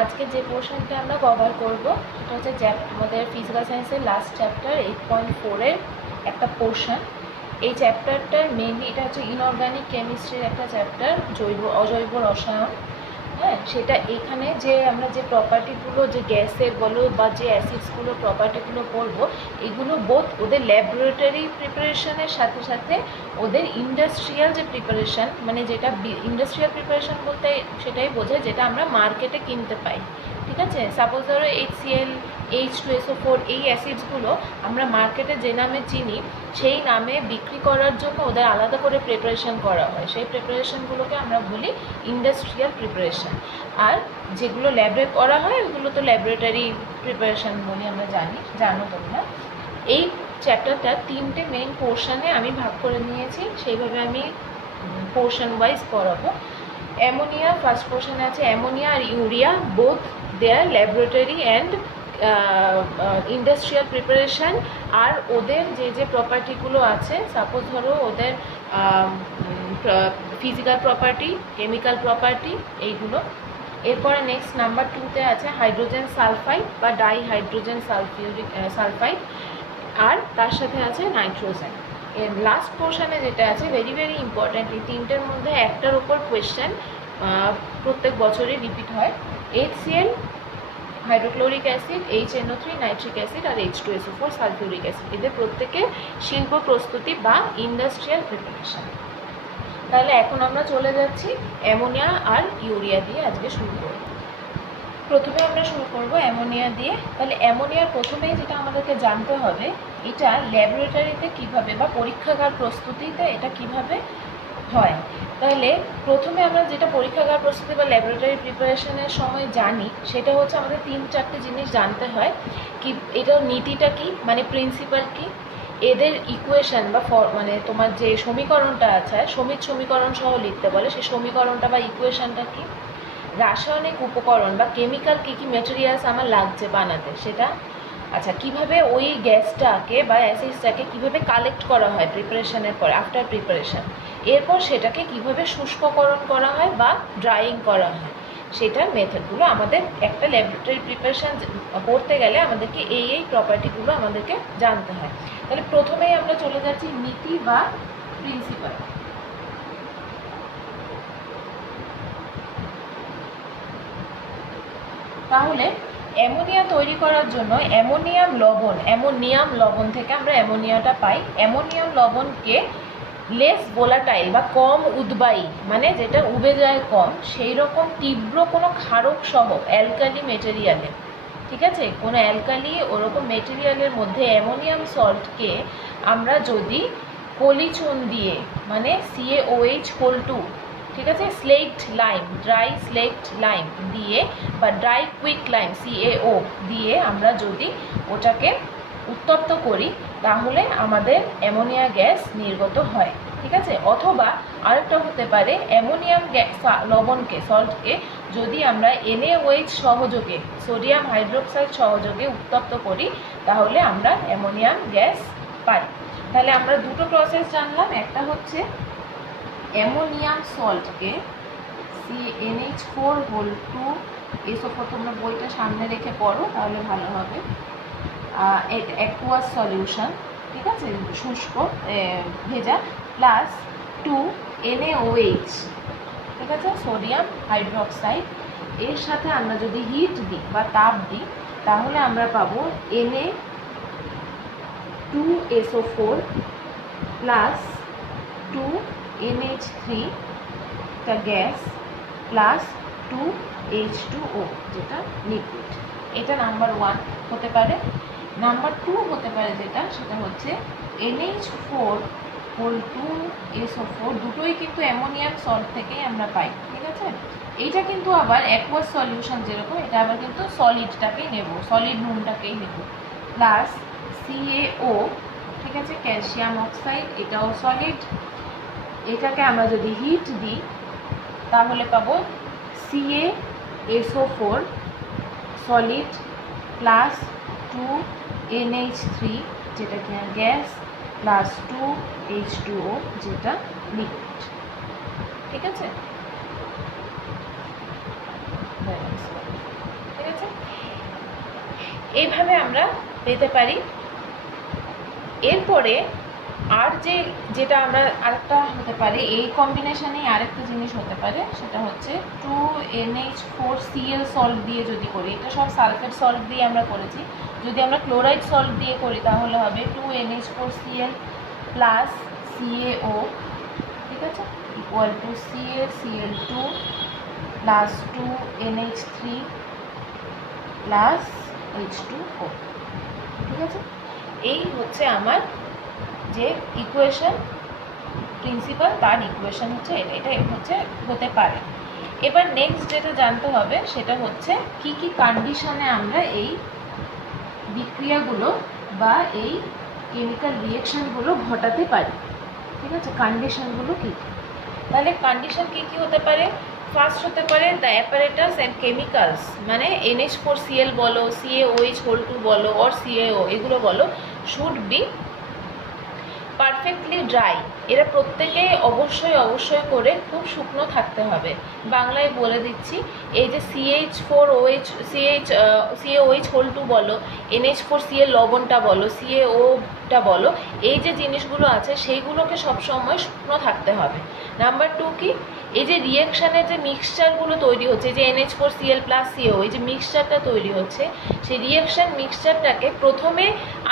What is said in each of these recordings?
আজকে যে পোর্শনটা আমরা কভার করব সেটা হচ্ছে আমাদের ফিজিক্যাল সায়েন্সের লাস্ট চ্যাপ্টার 8.4-এর একটা পোর্শন। এই চ্যাপ্টারটার মেনলি এটা হচ্ছে ইনঅর্গানিক কেমিস্ট্রির একটা চ্যাপ্টার, অজৈব রসায়ন। হ্যাঁ, সেটা এখানে যে আমরা যে প্রপার্টিগুলো, যে গ্যাসের বলো বা যে অ্যাসিডসগুলো প্রপার্টিগুলো পড়বো, এগুলো বোথ ওদের ল্যাবরেটরি প্রিপারেশনের সাথে সাথে ওদের ইন্ডাস্ট্রিয়াল যে প্রিপারেশান, মানে যেটা ইন্ডাস্ট্রিয়াল প্রিপারেশান বলতে সেটাই বোঝায় যেটা আমরা মার্কেটে কিনতে পাই। ঠিক আছে, সাপোজ ধরো HCl, H2SO4 এই অ্যাসিডসগুলো আমরা মার্কেটে যে নামে চিনি সেই নামে বিক্রি করার জন্য ওদের আলাদা করে প্রিপারেশান করা হয়। সেই প্রিপারেশানগুলোকে আমরা বলি ইন্ডাস্ট্রিয়াল প্রিপারেশান। আর যেগুলো ল্যাবে করা হয় ওগুলো তো ল্যাবরেটরি প্রিপারেশান বলে আমরা জানো তোমরা। এই চ্যাপ্টারটা 3টে মেইন পোর্শনে আমি ভাগ করে নিয়েছি, সেইভাবে আমি পোর্শন ওয়াইজ পড়াবো। অ্যামোনিয়া ফার্স্ট পোর্শনে আছে, অ্যামোনিয়া আর urea both their laboratory and industrial preparation. আর ওদের যে যে প্রপার্টিগুলো আছে, সাপোজ ধরো ওদের ফিজিক্যাল প্রপার্টি, কেমিক্যাল প্রপার্টি, এইগুলো। এরপরে নেক্সট নাম্বার 2-তে আছে হাইড্রোজেন সালফাইড বা ডাইহাইড্রোজেন সালফাইড, আর তার সাথে আছে নাইট্রোজেন। এর লাস্ট পোর্শনে যেটা আছে ভেরি ভেরি ইম্পর্ট্যান্ট, এই তিনটের মধ্যে একটার উপর কোয়েশ্চেন প্রত্যেক বছরই রিপিট হয়। HCl hydrochloric acid, HNO3 nitric acid আর H2SO4 সালফিউরিক অ্যাসিড, এদের প্রত্যেকে শিল্প প্রস্তুতি বা ইন্ডাস্ট্রিয়াল প্রিপারেশন। তাহলে এখন আমরা চলে যাচ্ছি অ্যামোনিয়া আর ইউরিয়া দিয়ে আজকে শুরু করব। প্রথমে আমরা শুরু করব অ্যামোনিয়া দিয়ে। তাহলে অ্যামোনিয়ার প্রথমেই যেটা আমাদেরকে জানতে হবে, এটা ল্যাবরেটরিতে কিভাবে বা পরীক্ষাগার প্রস্তুতিতে এটা কিভাবে হয়। তাহলে প্রথমে আমরা যেটা পরীক্ষাগার প্রস্তুতি বা ল্যাবরেটরি প্রিপারেশনের সময় জানি সেটা হচ্ছে আমাদের 3-4টে জিনিস জানতে হয়। কি এটার নীতিটা কি, মানে প্রিন্সিপাল কি, এদের ইকুয়েশন বা মানে তোমার যে সমীকরণটা আছে, সমীকরণ সহ লিখতে বলে, সেই সমীকরণটা বা ইকুয়েশনটা কি, রাসায়নিক উপকরণ বা কেমিক্যাল কী কী মেটেরিয়ালস আমার লাগছে বানাতে সেটা, আচ্ছা কীভাবে ওই গ্যাসটাকে বা অ্যাসিডসটাকে কীভাবে কালেক্ট করা হয় প্রিপারেশনের পরে, আফটার প্রিপারেশন, এরপর সেটাকে কীভাবে শুষ্ককরণ করা হয় বা ড্রাইং করা হয়, সেটার মেথডগুলো আমাদের একটা ল্যাবরেটরি প্রিপারেশান করতে গেলে আমাদেরকে এই প্রপার্টিগুলো আমাদেরকে জানতে হয়। তাহলে প্রথমেই আমরা চলে যাচ্ছি নীতি বা প্রিন্সিপাল। তাহলে অ্যামোনিয়া তৈরি করার জন্য অ্যামোনিয়াম লবণ থেকে আমরা অ্যামোনিয়াটা পাই। অ্যামোনিয়াম লবণকে লেস ভোলাটাইল বা কম উদ্বায়ী, মানে যেটা উবে যায় কম, সেই রকম তীব্র কোনো ক্ষারক সহ অ্যালকালি মেটেরিয়ালে, ঠিক আছে, কোনো অ্যালকালি ওরকম মেটেরিয়ালের মধ্যে অ্যামোনিয়াম সল্টকে আমরা যদি পলিচুন দিয়ে, মানে CaOH2, ঠিক আছে, slicked lime, dry slicked lime দিয়ে বা ড্রাই কুইক লাইম CaO দিয়ে আমরা যদি ওটাকে উত্তপ্ত করি তাহলে আমাদের অ্যামোনিয়া গ্যাস নির্গত হয়। ঠিক আছে, অথবা আরেকটা হতে পারে অ্যামোনিয়াম লবণকে, সল্টকে যদি আমরা NaOH সহযোগে, সোডিয়াম হাইড্রোক্সাইড সহযোগে উত্তপ্ত করি তাহলে আমরা অ্যামোনিয়াম গ্যাস পাই। তাহলে আমরা দুটো প্রসেস জানলাম, একটা হচ্ছে অ্যামোনিয়াম সল্টকে NH4 তোমরা বইটা সামনে রেখে পড়ো তাহলে ভালো হবে, অ্যাকুয়াস সলিউশন, ঠিক আছে, শুষ্ক ভেজা, প্লাস 2 NaOH, ঠিক আছে, সোডিয়াম হাইড্রোক্সাইড, এর সাথে আমরা যদি হিট দিই বা তাপ দিই তাহলে আমরা পাবো Na2SO4 প্লাস 2 NH3 টা গ্যাস প্লাস 2 H2O যেটা লিকুইড। এটা নাম্বার 1 হতে পারে। নাম্বার 2 হতে পারে যেটা, সেটা হচ্ছে NH4 দুটোই কিন্তু অ্যামোনিয়াম সল্ট থেকেই আমরা পাই। ঠিক আছে, এইটা কিন্তু আবার অ্যাকুয়াস সলিউশন যেরকম, এটা আবার কিন্তু সলিডটাকেই নেব, সলিড নুনটাকেই নেব, প্লাস CaO, ঠিক আছে, ক্যালসিয়াম অক্সাইড, এটাও সলিড, এটাকে আমরা যদি হিট দিই তাহলে পাবো CaSO4 সলিড প্লাস 2 NH3 যেটা কিনা গ্যাস প্লাস 2 H2O যেটা লিকুইড। ঠিক আছে, এইভাবে আমরা পেতে পারি। এরপরে আর যেটা আমরা আরেকটা হতে পারে, এই কম্বিনেশনেই আরেকটা জিনিস হতে পারে, সেটা হচ্ছে 2NH4Cl সল্ট দিয়ে যদি করি, এটা সব সালফেট সল্ট দিয়ে আমরা করেছি। যদি আমরা ক্লোরাইড সল্ট দিয়ে করি তাহলে হবে 2NH4Cl প্লাস CaO, ঠিক আছে, equal to CaCl2 plus 2NH3 plus H2O, ঠিক আছে। এই হচ্ছে আমার যে ইকুয়েশন, প্রিন্সিপাল তার ইকুয়েশন হচ্ছে এটা হচ্ছে হতে পারে। এবার নেক্সট যেটা জানতে হবে সেটা হচ্ছে কি কি কন্ডিশনে আমরা এই বিক্রিয়াগুলো বা এই কেমিক্যাল রিঅ্যাকশনগুলো ঘটাতে পারি, ঠিক আছে। কন্ডিশনগুলো কী কী, তাহলে কন্ডিশন কী কী হতে পারে? ফার্স্ট হতে পারে দ্য অ্যাপারেটাস অ্যান্ড কেমিক্যালস, মানে NH4Cl বলো, CaOH2 বলো, অর CaO এগুলো বলো, শুড বি পারফেক্টলি ড্রাই। এরা প্রত্যেকেই অবশ্যই করে খুব শুকনো থাকতে হবে। বাংলায় বলে দিচ্ছি, এই যে CaOH2 বলো, NH4Cl লবণটা বলো, CaOটা বলো, এই যে জিনিসগুলো আছে সেইগুলোকে সবসময় শুকনো থাকতে হবে। নাম্বার 2 কি, এই যে রিঅ্যাকশানের যে মিক্সচারগুলো তৈরি হচ্ছে, যে NH4Cl প্লাস CaO, এই যে মিক্সচারটা তৈরি হচ্ছে, সেই রিঅ্যাকশান মিক্সচারটাকে প্রথমে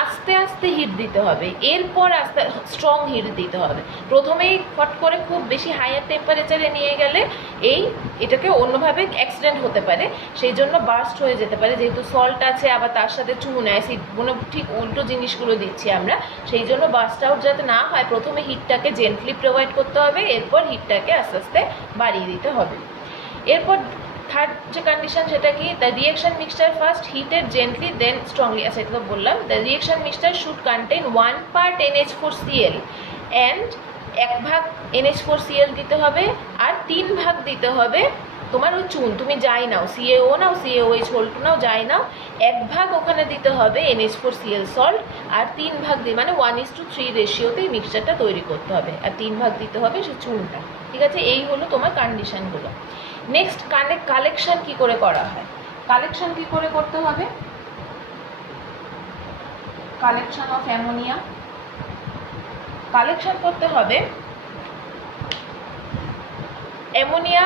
আস্তে আস্তে হিট দিতে হবে, এরপর আস্তে স্ট্রং হিট দিতে হবে। প্রথমেই ফট করে খুব বেশি হায়ার টেম্পারেচারে নিয়ে গেলে এটাকে অন্যভাবে অ্যাক্সিডেন্ট হতে পারে, সেই জন্য বার্স্ট হয়ে যেতে পারে। যেহেতু সল্ট আছে, আবার তার সাথে চুন, অ্যাসিড, কোনো ঠিক উল্টো জিনিসগুলো দিচ্ছি আমরা, সেই জন্য বার্স্ট আউট যাতে না হয় প্রথমে হিটটাকে জেন্টলি প্রোভাইড করতে হবে, এরপর হিটটাকে আস্তে আস্তে বাড়িয়ে দিতে হবে। এরপর থার্ড যে কন্ডিশন সেটা কি, the reaction mixture first heated gently then strongly, আচ্ছা এটা তো বললাম। The reaction mixture should contain 1 part NH4Cl and 1 ভাগ NH4Cl দিতে হবে, আর 3 ভাগ দিতে হবে তোমার ওই চুন, তুমি যাই নাও, CaO নাও, CaOH2 নাও, যাই নাও, 1 ভাগ ওখানে দিতে হবে NH4Cl সল্ট, আর 3 ভাগ দিয়ে, মানে 1:3 রেশিওতে মিক্সচারটা তৈরি করতে হবে, আর 3 ভাগ দিতে হবে সে চুনটা, ঠিক আছে। এই হলো তোমার কন্ডিশনগুলো। নেক্সট, কালেকশন কি করে করা হয়? কালেকশন কি করে করতে হবে? কালেকশন অফ অ্যামোনিয়া, কালেকশন করতে হবে অ্যামোনিয়া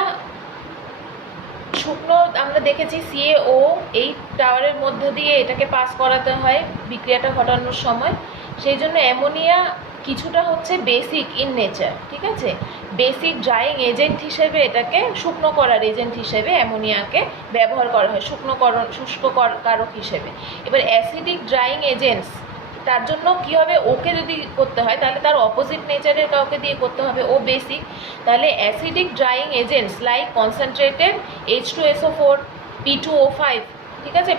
শুকনো, আমরা দেখেছি CaO এই টাওয়ারের মধ্য দিয়ে এটাকে পাস করাতে হয় বিক্রিয়াটা ঘটানোর সময়, সেই জন্য অ্যামোনিয়া কিছুটা হচ্ছে বেসিক ইন নেচার, ঠিক আছে। বেসিক ড্রাইং এজেন্ট হিসেবে, এটাকে শুকনো করার এজেন্ট হিসেবে অ্যামোনিয়াকে ব্যবহার করা হয়, শুষ্ক কারক হিসেবে। এবার অ্যাসিডিক ড্রাইং এজেন্টস, তার জন্য কী হবে, ওকে যদি করতে হয় তাহলে তার অপোজিট নেচারের কাউকে দিয়ে করতে হবে, ও বেসিক। তাহলে acidic drawing agents like concentrated H2SO4, P2O5, ঠিক আছে,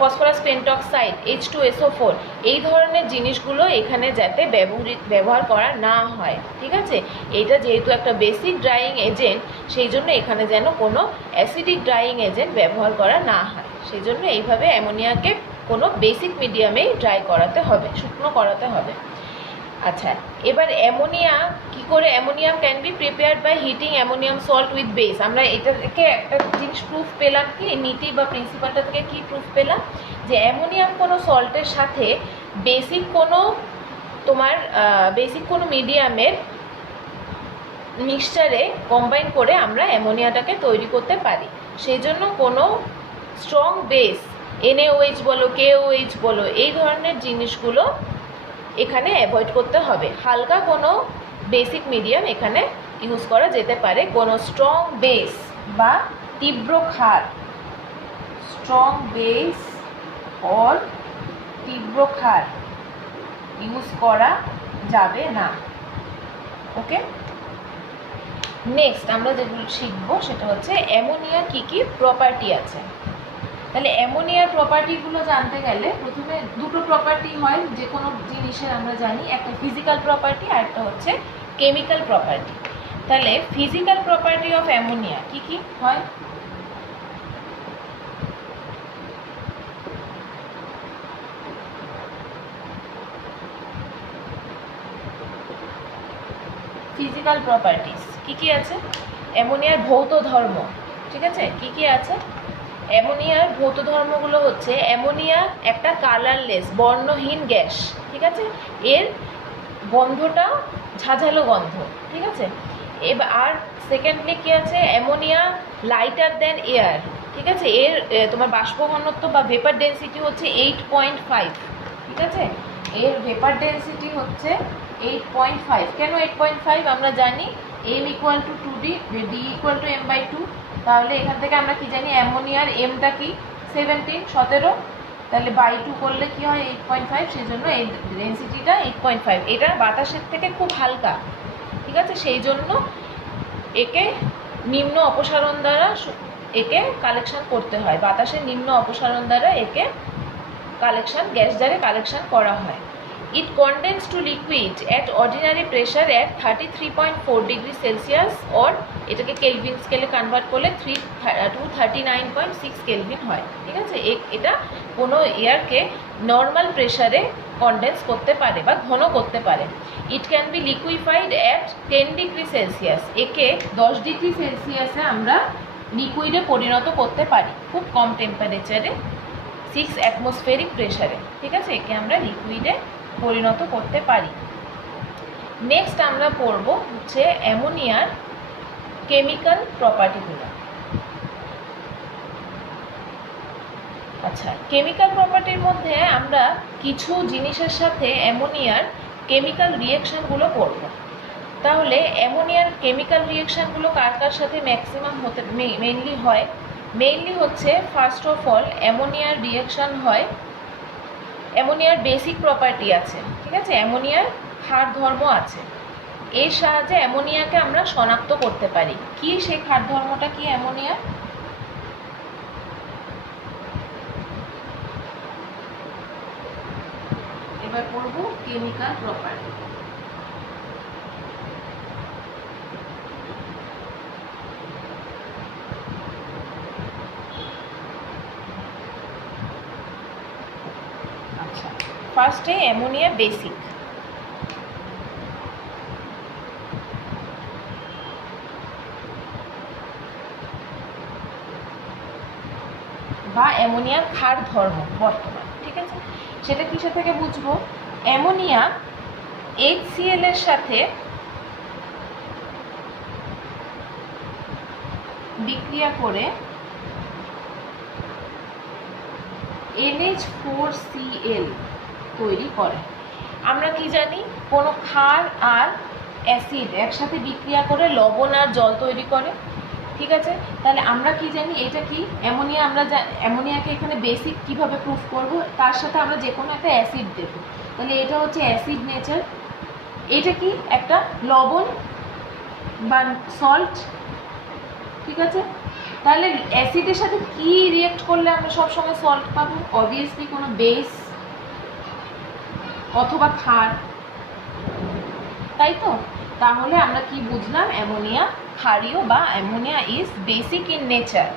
ফসফরাস পেন্টক্সাইড, H2SO4, এই ধরনের জিনিসগুলো এখানে যাতে ব্যবহার করা না হয়, ঠিক আছে। এইটা যেহেতু একটা বেসিক ড্রাইং এজেন্ট, সেই জন্য এখানে যেন কোনো অ্যাসিডিক ড্রাইং এজেন্ট ব্যবহার করা না হয়, সেই জন্য এইভাবে অ্যামোনিয়াকে কোনো বেসিক মিডিয়ামেই ড্রাই করাতে হবে, শুকনো করাতে হবে। আচ্ছা, এবার অ্যামোনিয়া কি করে, ammonium can be prepared by heating ammonium salt with base. আমরা এটা থেকে একটা জিনিস প্রুফ পেলাম, কি নীতি বা প্রিন্সিপালটা থেকে কি প্রুফ পেলাম, যে অ্যামোনিয়াম কোনো সল্টের সাথে বেসিক কোনো মিডিয়ামের মিক্সচারে কম্বাইন করে আমরা অ্যামোনিয়াটাকে তৈরি করতে পারি। সেই জন্য কোনো স্ট্রং বেস, NaOH বলো, KOH বলো, এই ধরনের জিনিসগুলো এখানে অ্যাভয়েড করতে হবে। হালকা কোনো বেসিক মিডিয়াম এখানে ইউজ করা যেতে পারে। কোনো স্ট্রং বেস বা তীব্র ক্ষার, স্ট্রং বেস অর তীব্র ক্ষার ইউজ করা যাবে না। ওকে, নেক্সট আমরা যেগুলো শিখবো সেটা হচ্ছে অ্যামোনিয়ার কী কী প্রপার্টি আছে। তাহলে অ্যামোনিয়ার প্রপার্টিগুলো জানতে গেলে প্রথমে দুটো প্রপার্টি হয় যে কোনো জিনিসের, আমরা জানি, একটা ফিজিক্যাল প্রপার্টি আর একটা হচ্ছে কেমিক্যাল প্রপার্টি। তাহলে ফিজিক্যাল প্রপার্টি অফ অ্যামোনিয়া কী কী হয়? ফিজিক্যাল প্রপার্টিস কী কী আছে? অ্যামোনিয়ার ভৌত ধর্ম, ঠিক আছে, কী কী আছে? অ্যামোনিয়ার ভৌত ধর্মগুলো হচ্ছে, অ্যামোনিয়া একটা কালারলেস বর্ণহীন গ্যাস, ঠিক আছে, এর গন্ধটা ঝাঁঝালো গন্ধ, ঠিক আছে। এবার আর সেকেন্ডলি কী আছে, অ্যামোনিয়া লাইটার দেন এয়ার, ঠিক আছে, এর তোমার বাষ্প ঘনত্ব বা ভেপার ডেন্সিটি হচ্ছে 8.5, ঠিক আছে, এর ভেপার ডেন্সিটি হচ্ছে 8.5। কেন 8.5? আমরা জানি m equal to 2d, d equal to m/2। তাহলে এখান থেকে আমরা কি জানি, অ্যামোনিয়ার এমটা কি 17, তাহলে বাই 2 করলে কি হয় 8.5, সেই জন্য এই ডেন্সিটিটা 8.5। এটা বাতাসের থেকে খুব হালকা, ঠিক আছে, সেই জন্য একে নিম্ন অপসারণ দ্বারা একে কালেকশন করতে হয়, বাতাসের নিম্ন অপসারণ দ্বারা একে কালেকশন, গ্যাস দ্বারা কালেকশন করা হয়। It condense to liquid at ordinary pressure at 33.4 degree Celsius, or এটাকে কেলভিন স্কেলে কনভার্ট করলে 39.6 কেলভিন হয়, ঠিক আছে। এটা কোনো এয়ারকে নর্মাল প্রেশারে কন্ডেন্স করতে পারে বা ঘন করতে পারে। It can be liquefied at 10 degree Celsius, একে 10 ডিগ্রি সেলসিয়াসে আমরা লিকুইডে পরিণত করতে পারি, খুব কম টেম্পারেচারে, 6 অ্যাটমসফেরিক প্রেশারে, ঠিক আছে, একে আমরা লিকুইডে পরিণত করতে পারি। নেক্সট আমরা পড়ব হচ্ছে অ্যামোনিয়ার কেমিক্যাল প্রপার্টিগুলো। আচ্ছা, কেমিক্যাল প্রপার্টির মধ্যে আমরা কিছু জিনিসের সাথে অ্যামোনিয়ার কেমিক্যাল রিয়েকশানগুলো পড়ব। তাহলে অ্যামোনিয়ার কেমিক্যাল রিয়েকশানগুলো কার কার সাথে ম্যাক্সিমাম মেইনলি হচ্ছে ফার্স্ট অফ অল অ্যামোনিয়ার রিয়েকশান হয়, অ্যামোনিয়ার বেসিক প্রপার্টি আছে, ঠিক আছে, অ্যামোনিয়ার ক্ষার ধর্ম আছে, এর সাহায্যে অ্যামোনিয়াকে আমরা শনাক্ত করতে পারি। কি সেই ক্ষার ধর্মটা কি অ্যামোনিয়া? এবার পড়ব কেমিক্যাল প্রপার্টি। আচ্ছা, ফার্স্টে অ্যামোনিয়া বেসিক। বা অ্যামোনিয়ার ক্ষার ধর্ম বর্তমান, ঠিক আছে, সেটা কিসের থেকে বুঝবো? অ্যামোনিয়া HCl এর সাথে বিক্রিয়া করে NH4Cl তৈরি করে। আমরা কি জানি, কোনো ক্ষার আর অ্যাসিড একসাথে বিক্রিয়া করে লবণ আর জল তৈরি করে, ঠিক আছে। তাহলে আমরা কি জানি, এটা কি অ্যামোনিয়া, আমরা অ্যামোনিয়াকে এখানে বেসিক কিভাবে প্রুফ করব, তার সাথে আমরা যে কোনো একটা অ্যাসিড দেবো, তাহলে এটা হচ্ছে অ্যাসিড নেচার। এটা কি একটা লবণ বা সল্ট, ঠিক আছে। তাহলে অ্যাসিডের সাথে কি রিয়েক্ট করলে আমরা সবসময় সল্ট পাবো? অবভিয়াসলি কোনো বেস অথবা ক্ষার, তাই তো। তাহলে আমরা কি বুঝলাম, অ্যামোনিয়া ক্ষারীয় বা ammonia is basic in nature.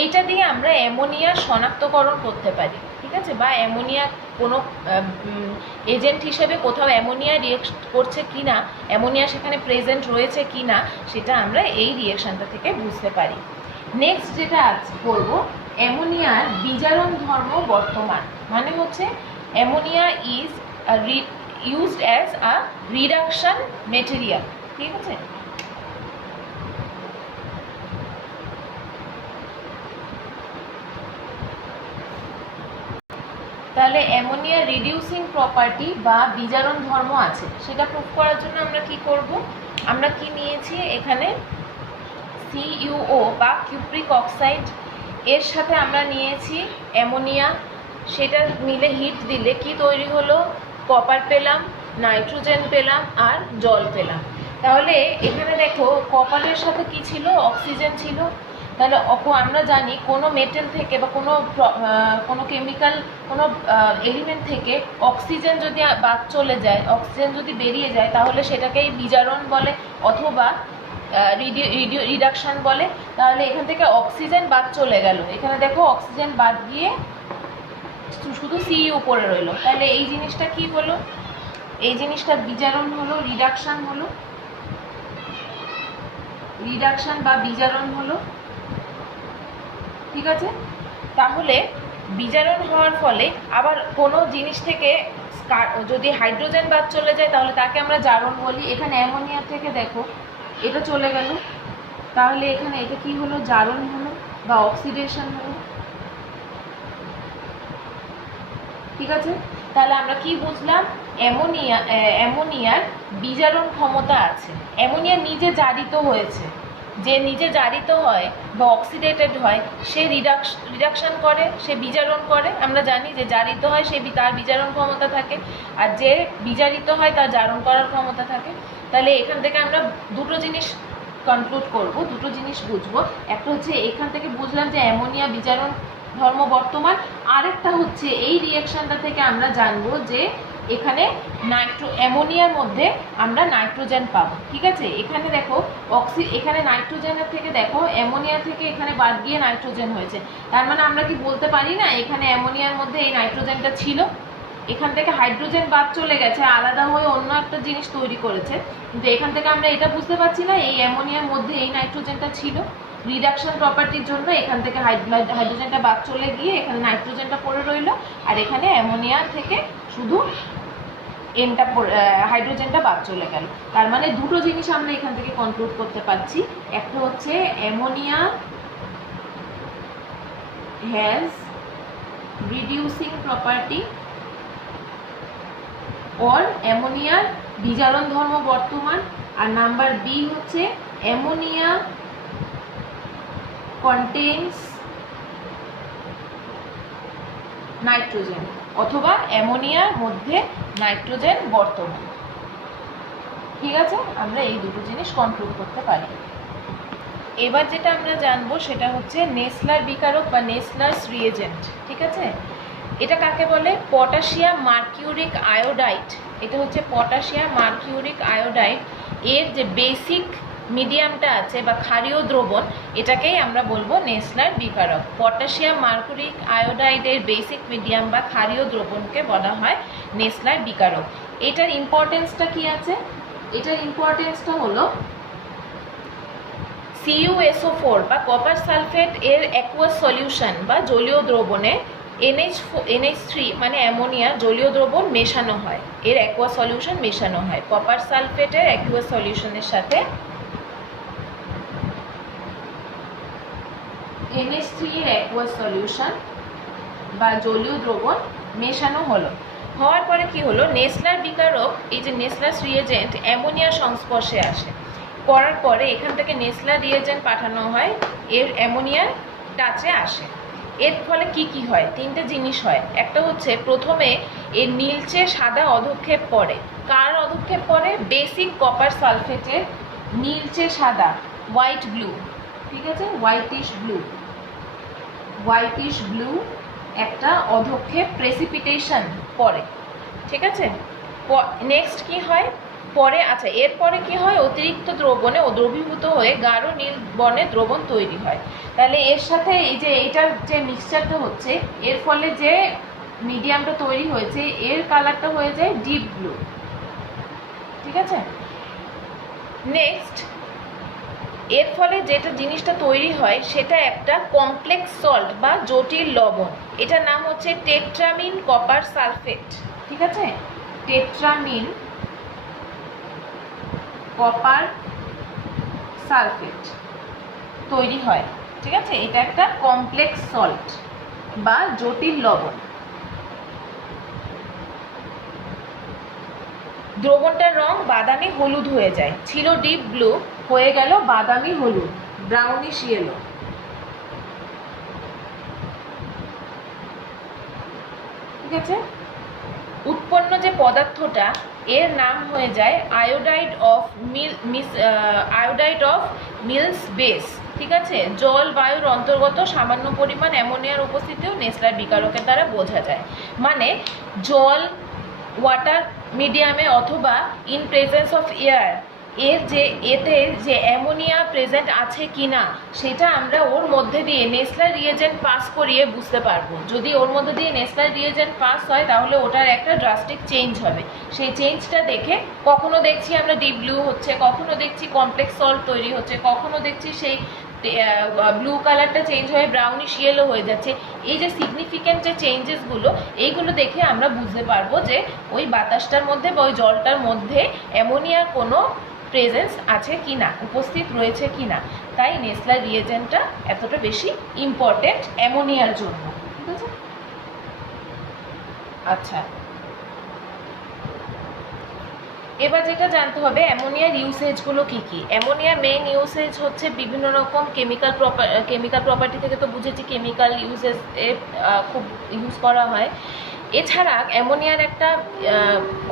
এইটা দিয়ে আমরা অ্যামোনিয়া শনাক্তকরণ করতে পারি, ঠিক আছে, বা অ্যামোনিয়া কোনো এজেন্ট হিসেবে কোথাও অ্যামোনিয়া রিয়েক্ট করছে কি না, অ্যামোনিয়া সেখানে প্রেজেন্ট রয়েছে কি না, সেটা আমরা এই রিয়েকশানটা থেকে বুঝতে পারি। নেক্সট যেটা করব, অ্যামোনিয়ার বিজারণ ধর্ম বর্তমান, মানে হচ্ছে ammonia is used as a reduction material, ঠিক আছে। তাহলে অ্যামোনিয়া রিডিউসিং প্রপার্টি বা বিজারণ ধর্ম আছে, সেটা প্রুফ করার জন্য আমরা কি করব, আমরা কি নিয়েছি এখানে CuO বা কিউপ্রিক অক্সাইড, এর সাথে আমরা নিয়েছি অ্যামোনিয়া, সেটা মিলে হিট দিলে কি তৈরি হলো, কপার পেলাম, নাইট্রোজেন পেলাম আর জল পেলাম। তাহলে এখানে দেখো কপারের সাথে কি ছিল, অক্সিজেন ছিল। তাহলে আমরা জানি কোনো মেটেল থেকে বা কোনো কেমিক্যাল কোনো এলিমেন্ট থেকে অক্সিজেন যদি বাদ চলে যায়, অক্সিজেন যদি বেরিয়ে যায়, তাহলে সেটাকেই বিজারণ বলে অথবা রিডাকশান বলে। তাহলে এখান থেকে অক্সিজেন বাদ চলে গেল, এখানে দেখো অক্সিজেন বাদ গিয়ে শুধু Cu পড়ে রইল, তাহলে এই জিনিসটা কি হলো, এই জিনিসটা বিজারণ হলো, রিডাকশান হলো, রিডাকশান বা বিজারণ হলো, ঠিক আছে। তাহলে বিজারণ হওয়ার ফলে আবার কোনো জিনিস থেকে যদি হাইড্রোজেন বাদ চলে যায় তাহলে তাকে আমরা জারণ বলি। এখানে অ্যামোনিয়া থেকে দেখো এটা চলে গেল, তাহলে এখানে এটা কি হলো, জারণ হলো বা অক্সিডেশন হলো। ঠিক আছে, তাহলে আমরা কি বুঝলাম, অ্যামোনিয়ার বিজারণ ক্ষমতা আছে। অ্যামোনিয়া নিজে জারিত হয়েছে, যে নিজে জারিত হয় বা অক্সিডেটেড হয় সে রিডাকশন করে, সে বিজারণ করে। আমরা জানি যে জারিত হয় সে তার বিজারণ ক্ষমতা থাকে, আর যে বিজারিত হয় তার জারণ করার ক্ষমতা থাকে। তাহলে এখান থেকে আমরা দুটো জিনিস কনক্লুড করব, দুটো জিনিস বুঝবো। একটা হচ্ছে এখান থেকে বুঝলাম যে অ্যামোনিয়া বিজারণ ধর্ম বর্তমান, আরেকটা হচ্ছে এই রিঅ্যাকশনটা থেকে আমরা জানবো যে এখানে অ্যামোনিয়ার মধ্যে আমরা নাইট্রোজেন পাবো। ঠিক আছে, এখানে দেখো এখানে নাইট্রোজেনের থেকে দেখো অ্যামোনিয়া থেকে এখানে বাদ গিয়ে নাইট্রোজেন হয়েছে। তার মানে আমরা কি বলতে পারি না এখানে অ্যামোনিয়ার মধ্যে এই নাইট্রোজেনটা ছিল, এখান থেকে হাইড্রোজেন বাদ চলে গেছে, আলাদা হয়ে অন্য একটা জিনিস তৈরি করেছে। কিন্তু এখান থেকে আমরা এটা বুঝতে পারছি না এই অ্যামোনিয়ার মধ্যে এই নাইট্রোজেনটা ছিল। রিডাকশন প্রপার্টির জন্য এখান থেকে হাইড্রোজেনটা বাদ চলে গিয়ে এখানে নাইট্রোজেনটা পড়ে রইল, আর এখানে অ্যামোনিয়া থেকে শুধু হাইড্রোজেনটা বাদ চলে গেল। তার মানে দুটো জিনিস আমরা এখান থেকে কনক্লুড করতে পারছি। একটা হচ্ছে অ্যামোনিয়া হ্যাজ রিডিউসিং প্রপার্টি और অ্যামোনিয়ার বিজারণ ধর্ম বর্তমান। আর নাম্বার বি হচ্ছে অ্যামোনিয়া কন্টেইনস নাইট্রোজেন, অথবা অ্যামোনিয়ার মধ্যে নাইট্রোজেন বর্তমান। ঠিক আছে, আমরা এই দুটো জিনিস কনক্লুড করতে পারি। এবার যেটা আমরা জানবো সেটা হচ্ছে নেসলার বিকারক বা নেসলার্স রিএজেন্ট। ঠিক আছে, এটা কাকে বলে, পটাশিয়াম মার্কিউরিক আয়োডাইড। এটা হচ্ছে পটাশিয়াম মার্কিউরিক আয়োডাইড, এর যে বেসিক মিডিয়ামটা আছে বা ক্ষারীয় দ্রবণ, এটাকেই আমরা বলবো নেসলার বিকারক। পটাশিয়াম মার্কিউরিক আয়োডাইডের বেসিক মিডিয়াম বা ক্ষারীয় দ্রবণকে বলা হয় নেসলার বিকারক। এটার ইম্পর্টেন্সটা কি আছে, এটার ইম্পর্টেন্সটা হলো CuSO4 বা কপার সালফেট এর অ্যাকুয়াস সলিউশন বা জলীয় দ্রবণে NH3 মানে অ্যামোনিয়া জলীয় দ্রবণ মেশানো হয়, এর অ্যাকুয়াস সলিউশন মেশানো হয়। কপার সালফেটের অ্যাকুয়াস সলিউশনের সাথে NH3 এর অ্যাকুয়াস সলিউশন বা জলীয় দ্রবণ মেশানো হলো। হওয়ার পরে কি হলো, নেসলার বিকারক, এই যে নেসলার্স রিএজেন্ট অ্যামোনিয়ার সংস্পর্শে আসে, করার পরে এখান থেকে নেসলার রিএজেন্ট পাঠানো হয়, এর অ্যামোনিয়ার টাচে আসে। এর ফলে কি কি হয়, তিনটে জিনিস হয়। একটা হচ্ছে প্রথমে এর নীলচে সাদা অধক্ষেপ পড়ে। কার অধক্ষেপ পড়ে, বেসিক কপার সালফেটের নীলচে সাদা, হোয়াইট ব্লু। ঠিক আছে, হোয়াইটিশ ব্লু একটা অধক্ষেপ প্রেসিপিটেশন পড়ে। ঠিক আছে, নেক্সট কি হয় পরে, আচ্ছা এরপরে কি হয়, অতিরিক্ত দ্রবণে দ্রবীভূত হয়ে গাঢ় নীল বর্ণের দ্রবণ তৈরি হয়। তাহলে এর সাথে এই যে এটার যে মিক্সচারটা হচ্ছে, এর ফলে যে মিডিয়ামটা তৈরি হয়েছে এর কালারটা হয়ে যায় ডিপ ব্লু। ঠিক আছে, নেক্সট এর ফলে যেটা জিনিসটা তৈরি হয় সেটা একটা কমপ্লেক্স সল্ট বা জটিল লবণ, এটার নাম হচ্ছে টেট্রামিন কপার সালফেট। ঠিক আছে, টেট্রামিন কপার সালফেট তৈরি হয়। ঠিক আছে, এটা একটা কমপ্লেক্স সল্ট বা জটিল লবণ। দ্রবণটার রং বাদামি হলুদ হয়ে যায়, ছিল ডিপ ব্লু হয়ে গেল বাদামি হলুদ, ব্রাউনিশ ইয়েলো। ঠিক আছে, উৎপন্ন যে পদার্থটা এর নাম হয়ে যায় আয়োডাইড অফ মিলস বেস। ঠিক আছে, জল বায়ুর অন্তর্গত সামান্য পরিমাণ অ্যামোনিয়ার উপস্থিতিও নেসলার বিকারকের দ্বারা বোঝা যায়। মানে জল, ওয়াটার মিডিয়ামে অথবা ইন প্রেজেন্স অফ এয়ার এর যে এতে যে অ্যামোনিয়া প্রেজেন্ট আছে কি না সেটা আমরা ওর মধ্যে দিয়ে নেসলার রিএজেন্ট পাস করিয়ে বুঝতে পারবো। যদি ওর মধ্যে দিয়ে নেসলার রিএজেন্ট পাস হয় তাহলে ওটার একটা ড্রাস্টিক চেঞ্জ হবে। সেই চেঞ্জটা দেখে কখনো দেখছি আমরা ডিপ ব্লু হচ্ছে, কখনো দেখছি কমপ্লেক্স সল্ট তৈরি হচ্ছে, কখনো দেখছি সেই ব্লু কালারটা চেঞ্জ হয়ে ব্রাউনিশ ইয়েলো হয়ে যাচ্ছে, এই যে সিগনিফিক্যান্ট যে চেঞ্জেসগুলো, এইগুলো দেখে আমরা বুঝতে পারবো যে ওই বাতাসটার মধ্যে বা ওই জলটার মধ্যে অ্যামোনিয়ার কোনো প্রেজেন্স আছে কি না, উপস্থিত রয়েছে কি না। তাই নেসলার রিয়েজেন্টটা এতটা বেশি ইম্পর্টেন্ট অ্যামোনিয়ার জন্য। ঠিক আছে, আচ্ছা এবার যেটা জানতে হবে অ্যামোনিয়ার ইউসেজগুলো কী কী। অ্যামোনিয়ার মেইন ইউসেজ হচ্ছে বিভিন্ন রকম কেমিক্যাল প্রপার্টি থেকে তো বুঝেছি কেমিক্যাল ইউসেজ খুব ইউজ করা হয়। এছাড়া অ্যামোনিয়ার একটা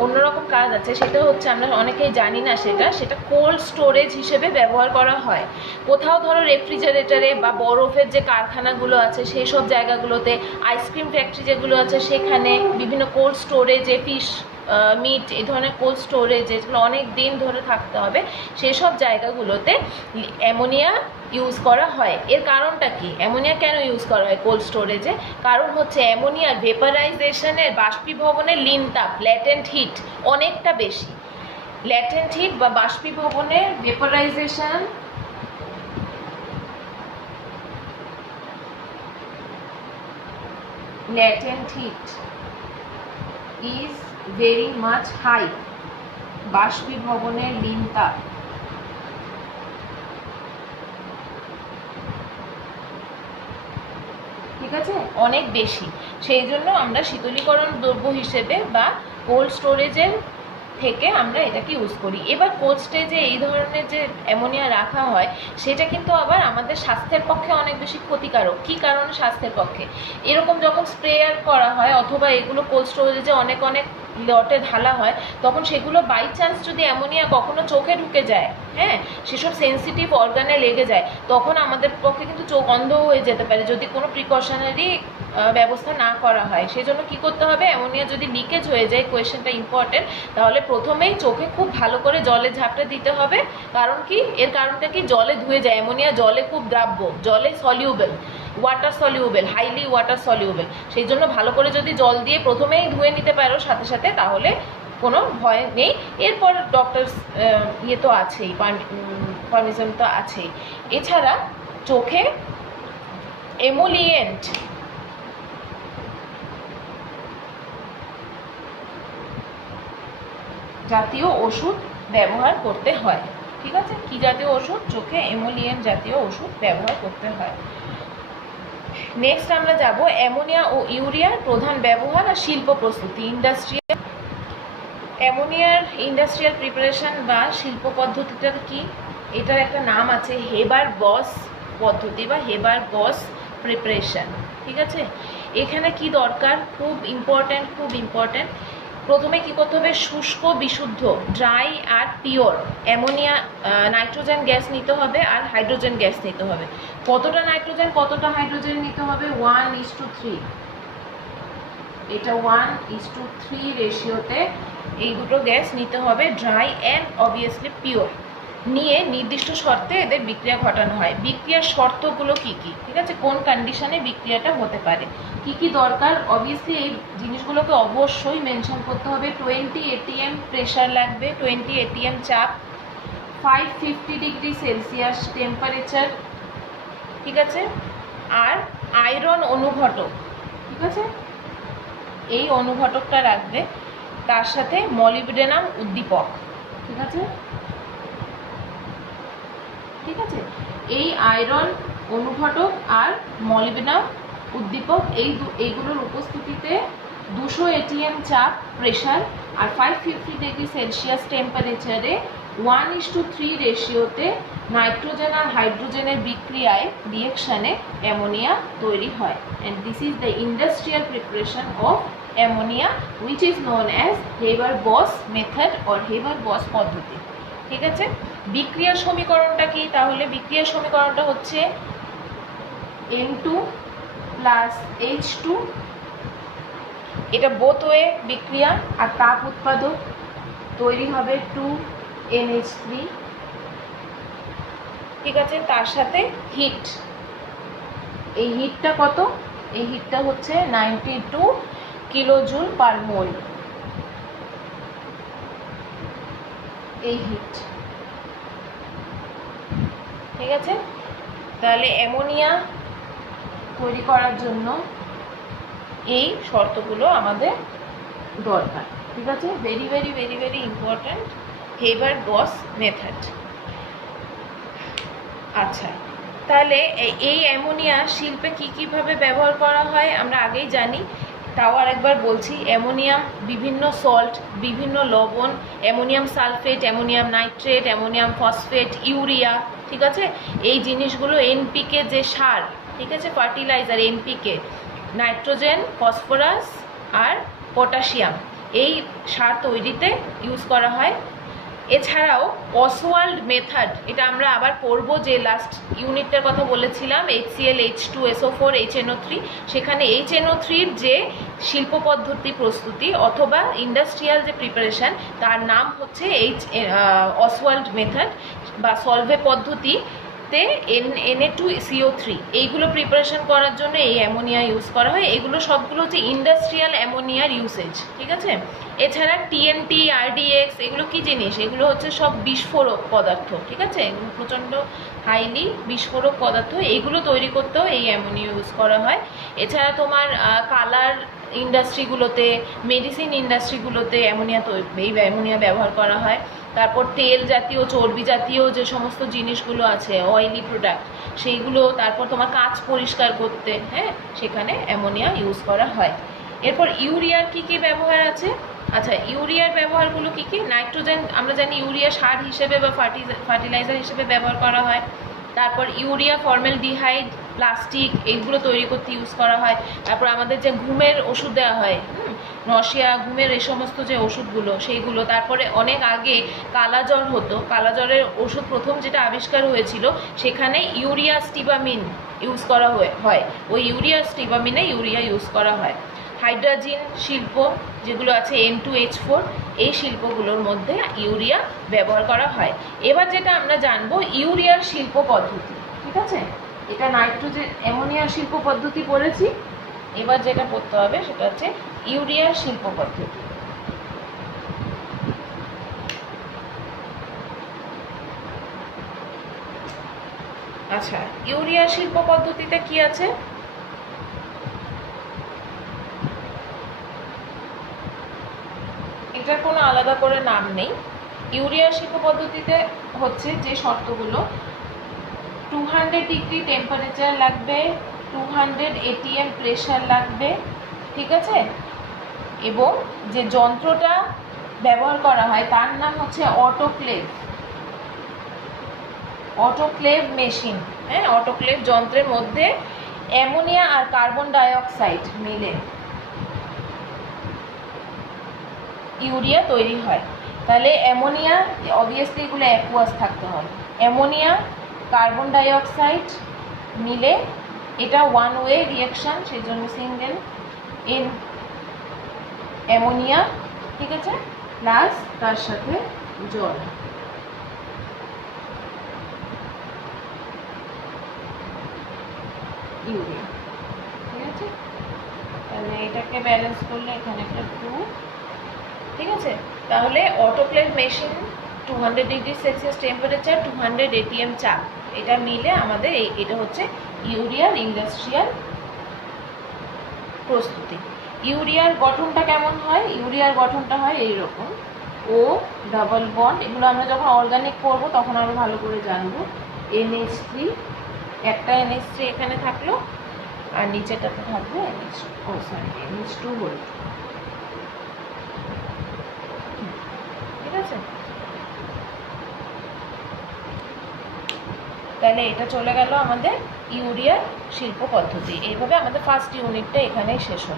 অন্যরকম কাজ আছে, সেটা হচ্ছে আমরা অনেকেই জানি না, সেটা কোল্ড স্টোরেজ হিসেবে ব্যবহার করা হয়। কোথাও ধরো রেফ্রিজারেটরে বা বরফের যে কারখানাগুলো আছে সেই সব জায়গাগুলোতে, আইসক্রিম ফ্যাক্টরি যেগুলো আছে সেখানে, বিভিন্ন কোল্ড স্টোরেজে ফিশ মিট এই ধরনের কোল্ড স্টোরেজ যেগুলো অনেক দিন ধরে থাকতে হবে, সেই সব জায়গাগুলোতে অ্যামোনিয়া ইউজ করা হয়। এর কারণটা কি, অ্যামোনিয়া কেন ইউজ করা হয় কোল্ড স্টোরেজে? কারণ হচ্ছে অ্যামোনিয়ার ভেপারাইজেশনের বাষ্পীভবনের লিন তাপ, ল্যাটেন্ট হিট অনেকটা বেশি। ল্যাটেন্ট হিট বা বাষ্পীভবনের vaporisation latent heat is very much high, বাষ্পীভবনের লিন তাপ ঠিক আছে অনেক বেশি। সেই জন্য আমরা শীতলীকরণ দ্রব্য হিসেবে বা কোল্ড স্টোরেজের থেকে আমরা এটাকে ইউজ করি। এবার কোল্ড স্টোরেজে এই ধরনের যে অ্যামোনিয়া রাখা হয় সেটা কিন্তু আবার আমাদের স্বাস্থ্যের পক্ষে অনেক বেশি ক্ষতিকারক। কী কারণে স্বাস্থ্যের পক্ষে? এরকম যখন স্প্রেয়ার করা হয় অথবা এগুলো কোল্ড স্টোরেজে অনেক অনেক লটে ঢালা হয়, তখন সেগুলো বাই চান্স যদি অ্যামোনিয়া কখনো চোখে ঢুকে যায়, হ্যাঁ, সেসব সেন্সিটিভ অর্গানে লেগে যায়, তখন আমাদের পক্ষে কিন্তু চোখ অন্ধ হয়ে যেতে পারে যদি কোনো প্রিকশনারি ব্যবস্থা না করা হয়। সেই জন্য কী করতে হবে, অ্যামোনিয়া যদি লিকেজ হয়ে যায়, কোয়েশ্চেনটা ইম্পর্টেন্ট, তাহলে প্রথমেই চোখে খুব ভালো করে জলে ঝাপটা দিতে হবে। কারণ কি, এর কারণটা কি, জলে ধুয়ে যায়, অ্যামোনিয়া জলে খুব গ্রাব্য, জলে soluble, water soluble, highly water soluble. সেই জন্য ভালো করে যদি জল দিয়ে প্রথমেই ধুয়ে নিতে পারো সাথে সাথে, তাহলে কোনো ভয় নেই। এরপর ডক্টর ইয়ে তো আছেই, পারমিশন তো আছেই। এছাড়া চোখে এমোলিয়েন্ট জাতীয় ওষুধ ব্যবহার করতে হয়। ঠিক আছে, কি জাতীয় ওষুধ? চোখে এমোলিয়েন্ট জাতীয় ওষুধ ব্যবহার করতে হয়। নেক্সট আমরা যাব অ্যামোনিয়া ও ইউরিয়ার প্রধান ব্যবহার আর শিল্প প্রস্তুতি। ইন্ডাস্ট্রিয়াল অ্যামোনিয়ার ইন্ডাস্ট্রিয়াল প্রিপারেশন বা শিল্প পদ্ধতিটা কি? এটার একটা নাম আছে হেবার বস পদ্ধতি বা হেবার বস প্রিপারেশন। ঠিক আছে, এখানে কি দরকার, খুব ইম্পর্ট্যান্ট। প্রথমে কি করতে হবে, শুষ্ক বিশুদ্ধ ড্রাই আর পিওর অ্যামোনিয়া নাইট্রোজেন গ্যাস নিতে হবে আর হাইড্রোজেন গ্যাস নিতে হবে। কতটা নাইট্রোজেন কতটা হাইড্রোজেন নিতে হবে? 1:3। এটা 1:3 রেশিওতে এই দুটো গ্যাস নিতে হবে, ড্রাই অ্যান্ড অবভিয়াসলি পিওর। নিয়ে নির্দিষ্ট শর্তে এদের বিক্রিয়া ঘটানো হয়। বিক্রিয়ার শর্তগুলো কি কি? ঠিক আছে, কোন কন্ডিশনে বিক্রিয়াটা হতে পারে, কি কি দরকার? অবভিয়াসলি এই জিনিসগুলোকে অবশ্যই মেনশন করতে হবে। 20 atm প্রেশার লাগবে, 20 atm চাপ, 550 ডিগ্রি সেলসিয়াস টেম্পারেচার। ঠিক আছে, আর আয়রন অনুঘটক। ঠিক আছে, এই অনুঘটকটা রাখবে, তার সাথে মলিবডেনাম উদ্দীপক। ঠিক আছে, এই আয়রন অনুঘটক আর মলিবডেনাম উদ্দীপক এইগুলোর উপস্থিতিতে 200 atm চাপ প্রেশার আর 550 ডিগ্রি সেলসিয়াস টেম্পারেচারে 1:3 রেশিওতে নাইট্রোজেন আর হাইড্রোজেনের রিয়াকশানে অ্যামোনিয়া তৈরি হয়। And this is the industrial preparation of ammonia which is known as Haber Bosch method or Haber Bosch পদ্ধতি। ঠিক আছে, বিক্রিয়ার সমীকরণটা কি? তাহলে বিক্রিয়ার সমীকরণটা হচ্ছে N2 + H2। এটা বোথ ওয়ে বিক্রিয়া আর তাপ উৎপাদক, তৈরি হবে 2NH3। ঠিক আছে, তার সাথে হিট। এই হিটটা কত? এই হিটটা হচ্ছে 92 কিলোজুল পার মোল। এই হিট, ঠিক আছে, তাহলে অ্যামোনিয়া তৈরি করার জন্য এই শর্তগুলো আমাদের দরকার, ঠিক আছে? Very very very very important Haber Bosch method. আচ্ছা, তাহলে এই অ্যামোনিয়া শিল্পে কীভাবে ব্যবহার করা হয় আমরা আগেই জানি, তাও আরেকবার বলছি। অ্যামোনিয়াম, বিভিন্ন সল্ট, বিভিন্ন লবণ, ammonium sulphate, ammonium nitrate, ammonium phosphate, urea, ঠিক আছে? এই জিনিসগুলো এনপিকে যে সার, ঠিক আছে, ফার্টিলাইজার, এনপিকে, নাইট্রোজেন, ফসফরাস আর পটাশিয়াম, এই সার তৈরিতে ইউজ করা হয়। এছাড়াও অসওয়াল্ড মেথড, এটা আমরা আবার পড়ব, যে লাস্ট ইউনিটটার কথা বলেছিলাম, HCl, H2SO4, HNO3, সেখানে HNO3-র যে শিল্প পদ্ধতি প্রস্তুতি অথবা ইন্ডাস্ট্রিয়াল যে প্রিপারেশন, তার নাম হচ্ছে অসওয়াল্ড মেথড বা সলভে পদ্ধতিতে Na2CO3, এইগুলো প্রিপারেশন করার জন্য এই অ্যামোনিয়া ইউজ করা হয়। এগুলো সবগুলো হচ্ছে ইন্ডাস্ট্রিয়াল অ্যামোনিয়ার ইউসেজ, ঠিক আছে? এছাড়া TNT, RDX, এগুলো কি জিনিস? এগুলো হচ্ছে সব বিস্ফোরক পদার্থ, ঠিক আছে? এগুলো প্রচণ্ড হাইলি বিস্ফোরক পদার্থ, এইগুলো তৈরি করতেও এই অ্যামোনিয়া ইউজ করা হয়। এছাড়া তোমার কালার ইন্ডাস্ট্রিগুলোতে, মেডিসিন ইন্ডাস্ট্রিগুলোতে এই অ্যামোনিয়া ব্যবহার করা হয়। তারপর তেল জাতীয়, চর্বি জাতীয় যে সমস্ত জিনিসগুলো আছে, অয়েলি প্রোডাক্ট, সেইগুলো, তারপর তোমার কাঁচ পরিষ্কার করতে, হ্যাঁ, সেখানে অ্যামোনিয়া ইউজ করা হয়। এরপর ইউরিয়ার কী কী ব্যবহার আছে? আচ্ছা, ইউরিয়ার ব্যবহারগুলো কী কী? নাইট্রোজেন, আমরা জানি ইউরিয়া সার হিসেবে বা ফার্টিলাইজার হিসেবে ব্যবহার করা হয়। তারপর ইউরিয়া ফর্মালডিহাইড, প্লাস্টিক, এইগুলো তৈরি করতে ইউজ করা হয়। তারপর আমাদের যে ঘুমের ওষুধ দেওয়া হয়, নশিয়া, ঘুমের এই সমস্ত যে ওষুধগুলো, সেইগুলো। তারপরে অনেক আগে কালাজ্বর হতো, কালাজ্বরের ওষুধ প্রথম যেটা আবিষ্কার হয়েছিল, সেখানে ইউরিয়া স্টিবামিন ইউজ করা হয়, ওই ইউরিয়া স্টিবামিনে ইউরিয়া ইউজ করা হয়। হাইড্রোজেন শিল্প যেগুলো আছে, N2H4, এই শিল্পগুলোর মধ্যে ইউরিয়া ব্যবহার করা হয়। এবার যেটা আমরা জানবো, ইউরিয়ার শিল্প পদ্ধতি, ঠিক আছে? এটা নাইট্রোজেন অ্যামোনিয়ার শিল্প পদ্ধতি পড়েছি, এবার যেটা পড়তে হবে সেটা হচ্ছে ইউরিয়ার শিল্প পদ্ধতি। আচ্ছা, ইউরিয়া শিল্প পদ্ধতিতে কি আছে? এটার কোনো আলাদা করে নাম নেই। ইউরিয়া শিল্প পদ্ধতিতে হচ্ছে যে শর্তগুলো, 200 ডিগ্রি টেম্পারেচার লাগবে, 200 ATM প্রেশার লাগবে, ঠিক আছে? এবং যে যন্ত্রটা ব্যবহার করা হয় তার নাম হচ্ছে অটোক্লেভ মেশিন, হ্যাঁ? অটোক্লেভ যন্ত্রের মধ্যে অ্যামোনিয়া আর কার্বন ডাইঅক্সাইড মিলে ইউরিয়া তৈরি হয়। তাহলে অ্যামোনিয়া, অবভিয়াসলি এগুলো অ্যাকুয়াস থাকতে হবে, অ্যামোনিয়া, কার্বন ডাইঅক্সাইড মিলে, এটা ওয়ান ওয়ে রিয়াকশান, সেই জন্য সিঙ্গেল এন অ্যামোনিয়া, ঠিক আছে, প্লাস তার সাথে জল। ইউরিয়া, ঠিক আছে? তাহলে এটাকে ব্যালেন্স করলে এখানে একটা 2, ঠিক আছে? তাহলে autoclave machine, 200 degree Celsius temperature, 200 ATM চাপ, এটা মিলে আমাদের এটা হচ্ছে ইউরিয়ার ইন্ডাস্ট্রিয়াল প্রস্তুতি। ইউরিয়ার গঠনটা কেমন হয়? ইউরিয়ার গঠনটা হয় এইরকম, ও ডাবল বন্ড, এগুলো আমরা যখন অর্গানিক করবো তখন আরও ভালো করে জানবো। NH3, একটা NH3 এখানে থাকলো, আর নিচেটাতে থাকবে NH2 বলে, ঠিক আছে? তাহলে এটা চলে গেল আমাদের ইউরিয়ার শিল্প পদ্ধতি। এইভাবে আমাদের ফার্স্ট ইউনিটটা এখানেই শেষ হলো।